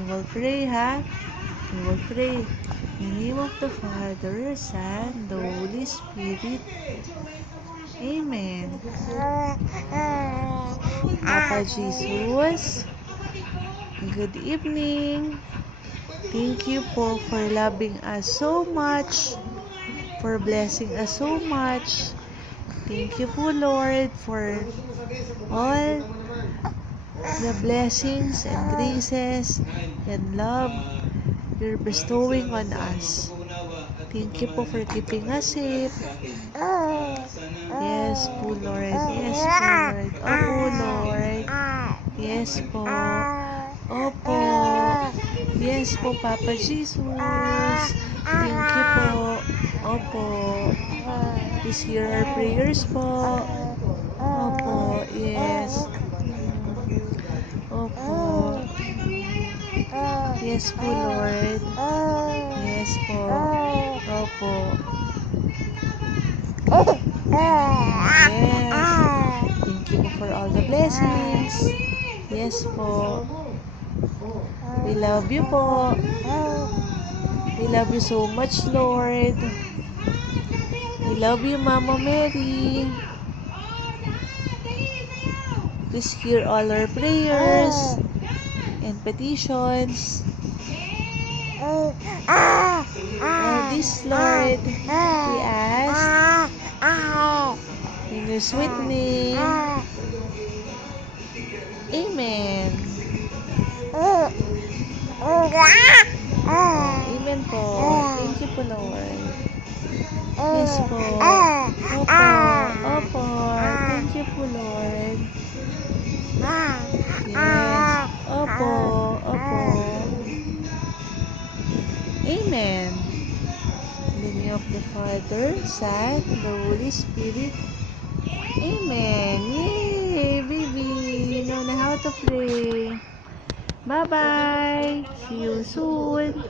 We will pray, ha? We will pray. In the name of the Father, Son, the Holy Spirit. Amen. Papa Jesus, good evening. Thank you po for loving us so much, for blessing us so much. Thank you po, Lord, for all the blessings and graces and love you're bestowing on us. Thank you po for keeping us safe. Yes po, Lord. Yes po, Lord. Opo, Lord. Yes po. Opo. Yes po, Papa Jesus. Thank you po. Opo. Please hear our prayers po. Opo. Yes. Opo. Yes po, Lord. Yes po. Opo. Yes. Thank you po for all the blessings. Yes po. We love you po. We love you so much, Lord. We love you, Mama Mary. Please hear all our prayers and petitions. All this, Lord, we ask in your sweet name. Amen. Amen po. Thank you po, Lord. Yes po. Opo. Opo. Thank you po, Lord. Yes. Opo. Opo. Amen. In the name of the Father, Son, the Holy Spirit. Amen. Yay, baby. You know how to pray. Bye-bye. See you soon.